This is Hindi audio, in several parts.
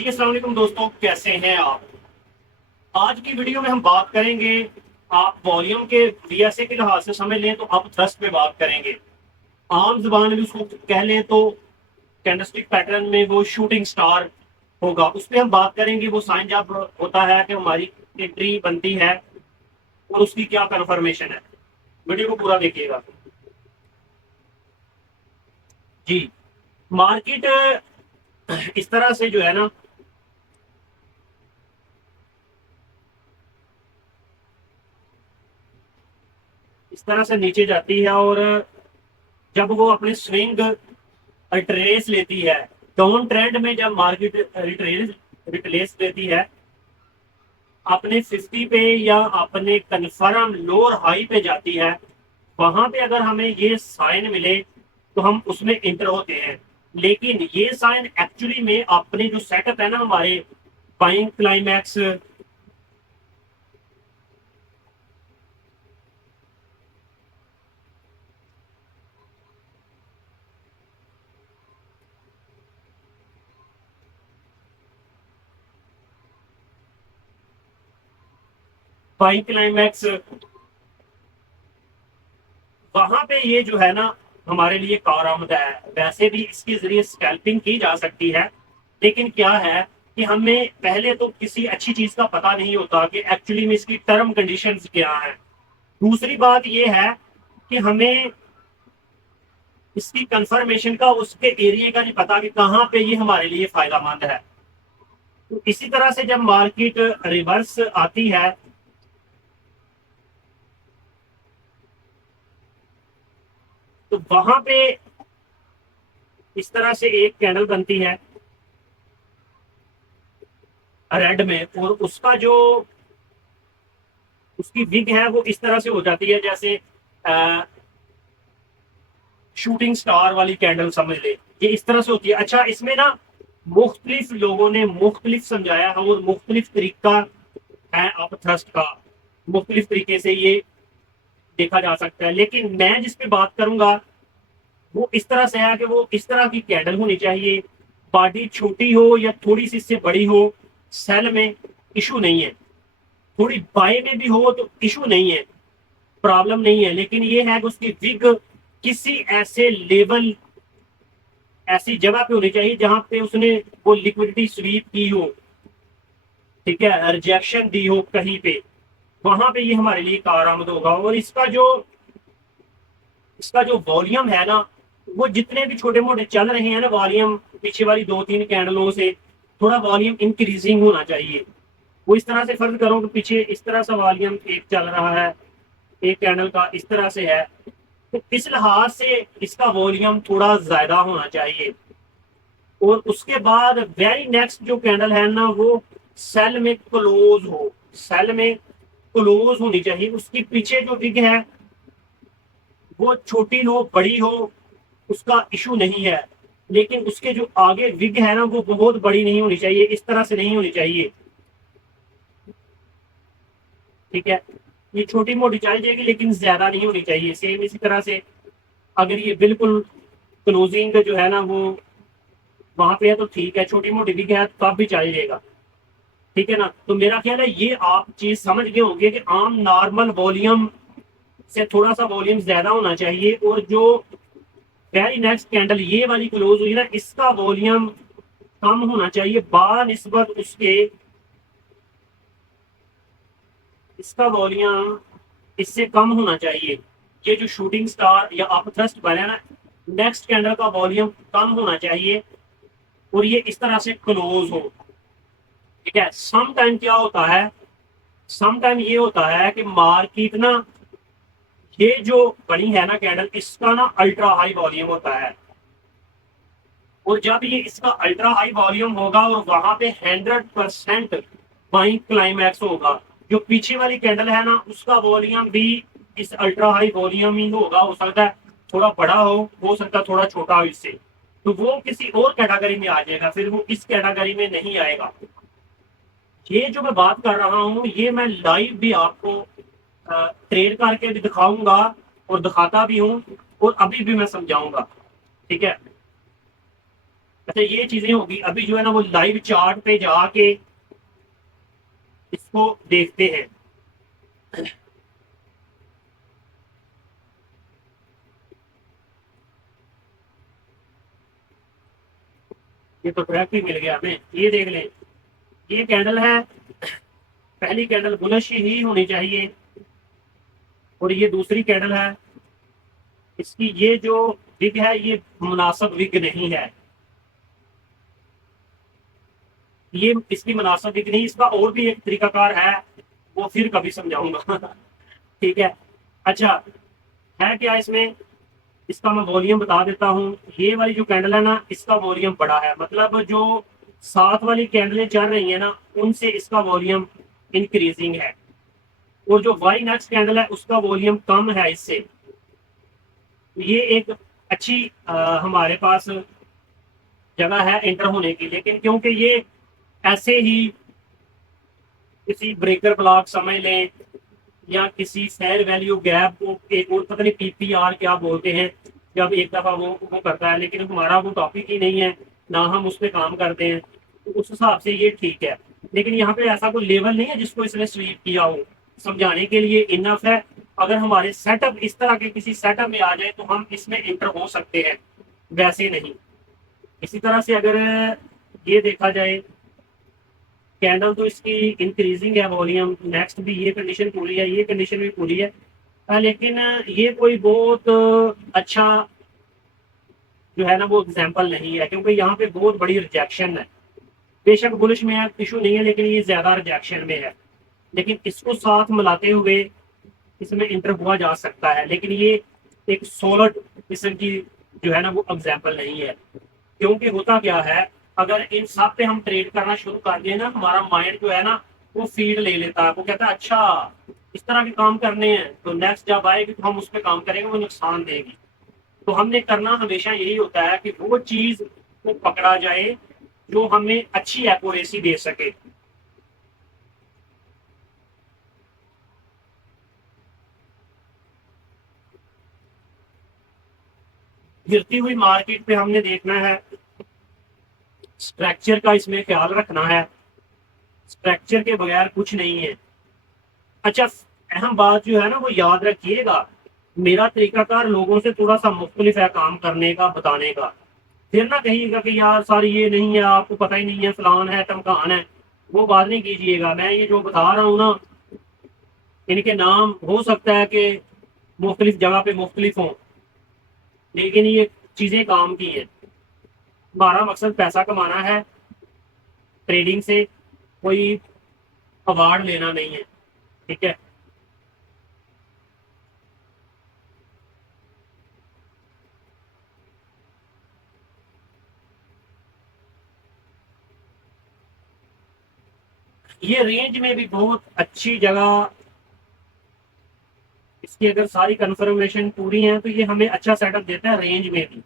जी अस्सलाम वालेकुम दोस्तों, कैसे हैं आप। आज की वीडियो में हम बात करेंगे, आप वॉल्यूम के वीएसए के लिहाज से समझ लें तो आप थ्रस्ट पे बात करेंगे। आम जुबान में उसको कह लें तो कैंडलस्टिक पैटर्न में वो शूटिंग स्टार होगा। उस पर हम बात करेंगे वो साइन जब होता है कि हमारी एंट्री बनती है और उसकी क्या कन्फर्मेशन है। वीडियो को पूरा देखिएगा जी। मार्केट इस तरह से जो है ना, इस तरह से नीचे जाती है और जब वो अपने स्विंग रिट्रेस लेती है, डाउन ट्रेंड में जब मार्केट रिट्रेस लेती है अपने 50 पे या अपने कन्फर्म लोअर हाई पे जाती है, वहां पे अगर हमें ये साइन मिले तो हम उसमें इंटर होते हैं। लेकिन ये साइन एक्चुअली में अपने जो सेटअप है ना हमारे बाइंग क्लाइमैक्स, बाइंग क्लाइमैक्स, वहां पे ये जो है ना हमारे लिए कारआमद है। वैसे भी इसके जरिए स्कैल्पिंग की जा सकती है, लेकिन क्या है कि हमें पहले तो किसी अच्छी चीज का पता नहीं होता कि एक्चुअली में इसकी टर्म कंडीशंस क्या है। दूसरी बात ये है कि हमें इसकी कंफर्मेशन का उसके एरिया का नहीं पता कि कहाँ पे ये हमारे लिए फायदा मंद है। तो इसी तरह से जब मार्केट रिवर्स आती है तो वहां पे इस तरह से एक कैंडल बनती है रेड में, और उसका जो उसकी विग है वो इस तरह से हो जाती है जैसे शूटिंग स्टार वाली कैंडल समझ ले। ये इस तरह से होती है। अच्छा, इसमें ना मुख्तलिफ लोगों ने मुख्तलिफ समझाया है और मुख्तलिफ तरीका है आप थ्रस्ट का, मुख्तलिफ तरीके से ये देखा जा सकता है। लेकिन मैं जिस पे बात करूंगा वो इस तरह से है कि वो इस तरह की कैंडल होनी चाहिए। बॉडी छोटी हो या थोड़ी सी इससे बड़ी हो, सेल में इशू नहीं है। थोड़ी बाय में भी हो तो इशू नहीं है, प्रॉब्लम नहीं है। लेकिन ये है कि उसकी विग किसी ऐसे लेवल, ऐसी जगह पे होनी चाहिए जहां पे उसने वो लिक्विडिटी स्वीप की हो, ठीक है, रिजेक्शन दी हो कहीं पे, वहां पे ये हमारे लिए कारआमद होगा। और इसका जो वॉल्यूम है ना, वो जितने भी छोटे मोटे चल रहे हैं ना वॉल्यूम, पीछे वाली दो तीन कैंडलों से थोड़ा वॉल्यूम इंक्रीजिंग होना चाहिए। वो इस तरह से फर्ज करो कि पीछे इस तरह से वॉल्यूम एक चल रहा है, एक कैंडल का इस तरह से है, तो इस लिहाज से इसका वॉल्यूम थोड़ा ज्यादा होना चाहिए। और उसके बाद वेरी नेक्स्ट जो कैंडल है ना वो सेल में क्लोज हो, सेल में क्लोज होनी चाहिए। उसकी पीछे जो विग है वो छोटी हो बड़ी हो उसका इशू नहीं है, लेकिन उसके जो आगे विग है ना वो बहुत बड़ी नहीं होनी चाहिए, इस तरह से नहीं होनी चाहिए, ठीक है। ये छोटी मोटी चल जाएगी लेकिन ज्यादा नहीं होनी चाहिए। सेम इसी तरह से अगर ये बिल्कुल क्लोजिंग जो है ना वो वहां पे है तो ठीक है, छोटी मोटी विग है तब भी चल जाएगा, ठीक है ना। तो मेरा ख्याल है ये आप चीज समझ गए होंगे कि आम नॉर्मल वॉल्यूम से थोड़ा सा वॉल्यूम ज्यादा होना चाहिए, और जो वेरी नेक्स्ट कैंडल ये वाली क्लोज हुई ना इसका वॉल्यूम कम होना चाहिए बानिस्बत उसके, इसका वॉल्यूम इससे कम होना चाहिए। ये जो शूटिंग स्टार या आप थ्रस्ट बने ना, नेक्स्ट कैंडल का वॉल्यूम कम होना चाहिए और ये इस तरह से क्लोज हो, ठीक है। सम टाइम क्या होता है, सम टाइम ये होता है कि मार्केट ना, ये जो बनी है ना कैंडल इसका ना अल्ट्रा हाई वॉल्यूम होता है, और जब ये इसका अल्ट्रा हाई वॉल्यूम होगा और वहां पे 100% बाइंग क्लाइमैक्स होगा, जो पीछे वाली कैंडल है ना उसका वॉल्यूम भी इस अल्ट्रा हाई वॉल्यूम ही होगा। हो सकता है थोड़ा बड़ा हो सकता है थोड़ा छोटा हो इससे, तो वो किसी और कैटेगरी में आ जाएगा, फिर वो इस कैटेगरी में नहीं आएगा। ये जो मैं बात कर रहा हूँ ये मैं लाइव भी आपको ट्रेड करके भी दिखाऊंगा और दिखाता भी हूँ, और अभी भी मैं समझाऊंगा, ठीक है। अच्छा ये चीजें होगी, अभी जो है ना वो लाइव चार्ट पे जाके इसको देखते हैं। ये तो ट्रैक भी मिल गया हमें, ये देख लें। ये कैंडल है, पहली कैंडल बुलिश ही होनी चाहिए, और ये दूसरी कैंडल है, इसकी ये जो विग है ये मुनासिब विग नहीं है, ये इसकी मुनासिब विग नहीं। इसका और भी एक तरीकाकार है, वो फिर कभी समझाऊंगा। ठीक है। अच्छा, है क्या इसमें, इसका मैं वॉल्यूम बता देता हूँ। ये वाली जो कैंडल है ना, इसका वॉल्यूम बड़ा है, मतलब जो साथ वाली कैंडलें चल रही है ना, उनसे इसका वॉल्यूम इंक्रीजिंग है, और जो वाई नेक्स्ट कैंडल है उसका वॉल्यूम कम है इससे। ये एक अच्छी हमारे पास जगह है इंटर होने की, लेकिन क्योंकि ये ऐसे ही किसी ब्रेकर ब्लॉक समझ लें, या किसी फेयर वैल्यू गैप को एक और पता नहीं पीपीआर क्या बोलते हैं, जब एक दफा वो करता है, लेकिन हमारा वो टॉपिक ही नहीं है, ना हम उस पर काम करते हैं, तो उस हिसाब से ये ठीक है। लेकिन यहाँ पे ऐसा कोई लेवल नहीं है जिसको इसने स्वीप किया हो, समझाने के लिए इनफ है। अगर हमारे सेटअप इस तरह के किसी सेटअप में आ जाए तो हम इसमें इंटर हो सकते हैं, वैसे नहीं। इसी तरह से अगर ये देखा जाए, कैंडल तो इसकी इंक्रीजिंग है वॉल्यूम, नेक्स्ट भी ये कंडीशन पूरी है, ये कंडीशन भी पूरी है। लेकिन ये कोई बहुत अच्छा जो है ना वो एग्जाम्पल नहीं है, क्योंकि यहाँ पे बहुत बड़ी रिजेक्शन है। बेशक बुलिश में इशू नहीं है, लेकिन ये ज्यादा रिजेक्शन में है। लेकिन इसको साथ मिलाते हुए इसमें इंटर हुआ जा सकता है, लेकिन ये एक सोलर किस्म की जो है ना वो एग्जाम्पल नहीं है। क्योंकि होता क्या है, अगर इन सब पे हम ट्रेड करना शुरू कर दें ना, हमारा माइंड जो है ना वो फीड ले लेता है, वो कहता है अच्छा इस तरह के काम करने हैं, तो नेक्स्ट जब आएगी तो हम उस पर काम करेंगे, वो नुकसान देगी। तो हमने करना हमेशा यही होता है कि वो चीज को पकड़ा जाए जो हमें अच्छी एक्यूरेसी दे सके। गिरती हुई मार्केट पे हमने देखना है, स्ट्रक्चर का इसमें ख्याल रखना है, स्ट्रक्चर के बगैर कुछ नहीं है। अच्छा, अहम बात जो है ना वो याद रखिएगा, मेरा तरीकाकार लोगों से थोड़ा सा मुख्तलिफ है काम करने का, बताने का। फिर ना कहिएगा कि यार सर ये नहीं है, आपको पता ही नहीं है, फलान है टमकान है, वो बात नहीं कीजिएगा। मैं ये जो बता रहा हूँ ना, इनके नाम हो सकता है कि मुख्तलिफ जगह पे मुख्तलिफ हों, लेकिन ये चीजें काम की हैं। हमारा मकसद पैसा कमाना है, ट्रेडिंग से कोई अवार्ड लेना नहीं है। ठीक है। ये रेंज में भी बहुत अच्छी जगह, इसकी अगर सारी कंफर्मेशन पूरी है तो ये हमें अच्छा सेटअप देता है रेंज में भी।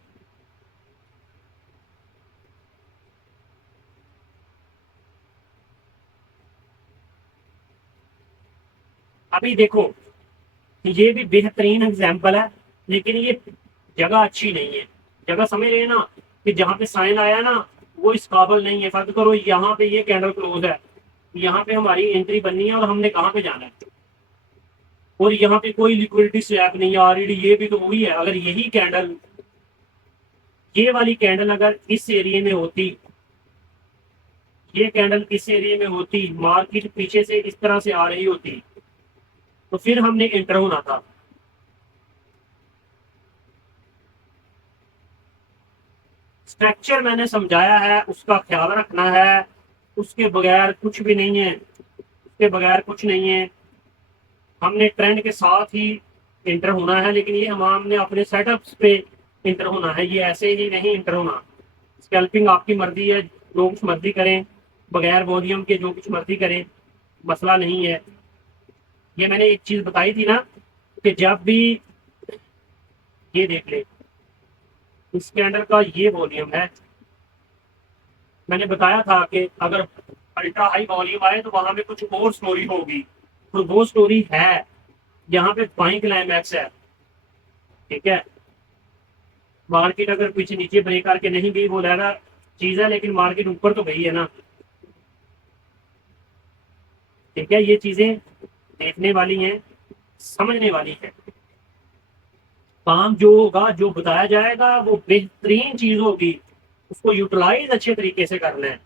अभी देखो, ये भी बेहतरीन एग्जाम्पल है, लेकिन ये जगह अच्छी नहीं है। जगह समझ रहे हैं ना, कि जहाँ पे साइन आया ना वो इस काबल नहीं है। फर्ज करो यहाँ पे ये कैंडल क्लोज है, यहाँ पे हमारी एंट्री बननी है और हमने कहाँ पे जाना है, और यहाँ पे कोई लिक्विडिटी स्वैप नहीं है ऑलरेडी। ये भी तो वही है, अगर यही कैंडल, ये वाली कैंडल अगर इस एरिया में होती, ये कैंडल इस एरिया में होती, मार्केट पीछे से इस तरह से आ रही होती, तो फिर हमने एंटर होना था। स्ट्रक्चर मैंने समझाया है, उसका ख्याल रखना है, उसके बगैर कुछ भी नहीं है, उसके बगैर कुछ नहीं है। हमने ट्रेंड के साथ ही इंटर होना है, लेकिन ये हमने अपने सेटअप्स पे इंटर होना है, ये ऐसे ही नहीं इंटर होना। स्कैल्पिंग आपकी मर्जी है, जो कुछ मर्जी करें, बगैर वॉल्यूम के जो कुछ मर्जी करें, मसला नहीं है। ये मैंने एक चीज बताई थी ना, कि जब भी, ये देख ले, इस कैंडल का ये वॉल्यूम है, मैंने बताया था कि अगर अल्ट्रा हाई वॉल्यूम आए तो वहां पे कुछ और स्टोरी होगी, तो वो स्टोरी है, यहाँ पे बाइंग क्लाइमैक्स है। ठीक है। मार्केट अगर पीछे नीचे ब्रेक करके नहीं गई, वो लहरा चीज है, लेकिन मार्केट ऊपर तो गई है ना। ठीक है, ये चीजें देखने वाली हैं, समझने वाली है। काम जो होगा, जो बताया जाएगा वो बेहतरीन चीज होगी, उसको यूटिलाइज अच्छे तरीके से करना है।